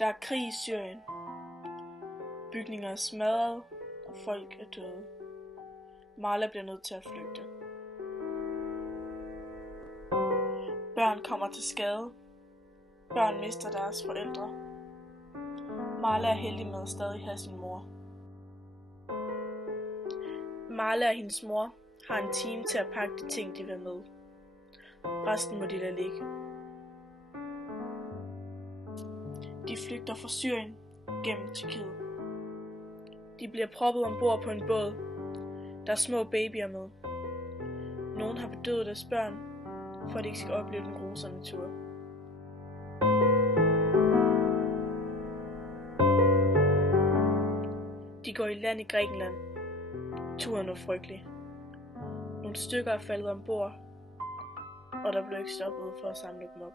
Der er krig i Syrien. Bygninger er smadret, og folk er døde. Marla bliver nødt til at flygte. Børn kommer til skade. Børn mister deres forældre. Marla er heldig med at stadig have sin mor. Marla og hendes mor har en time til at pakke de ting, de vil med. Resten må de lade ligge. De flygter fra Syrien gennem Tyrkiet. De bliver proppet ombord på en båd. Der er små babyer med. Nogen har bedøvet deres børn, for at de ikke skal opleve den grusomme tur. De går i land i Grækenland. Turen var frygtelig. Nogle stykker er faldet ombord, og der blev ikke stoppet for at samle dem op.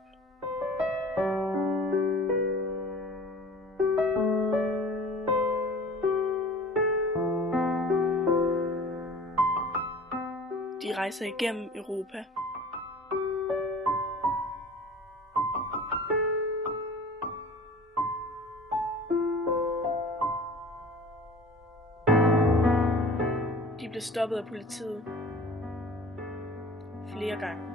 De rejser igennem Europa. De blev stoppet af politiet flere gange.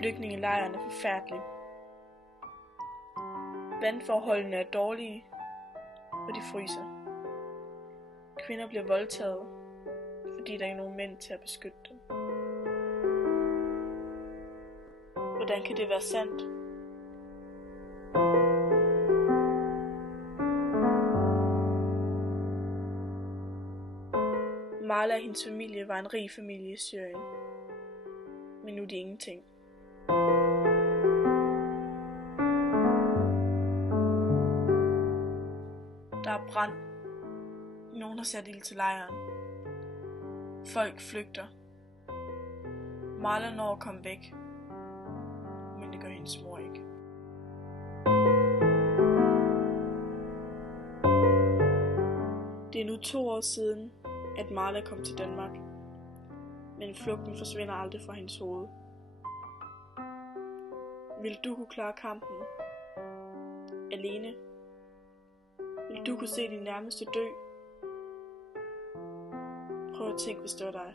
Flygtningelejren er forfærdelig. Vandforholdene er dårlige, og de fryser. Kvinder bliver voldtaget, fordi der ikke er nogen mænd til at beskytte dem. Hvordan kan det være sandt? Marla og hendes familie var en rig familie i Syrien, men nu er de ingenting. Der er brand. Nogen har sat ild til lejren. Folk flygter. Marla når at komme væk, men det gør hendes mor ikke. Det er nu 2 år siden, at Marla kom til Danmark, men flugten forsvinder aldrig fra hendes hoved. Vil du kunne klare kampen alene? Vil du kunne se din nærmeste dø? Prøv at tænke, hvis det var dig.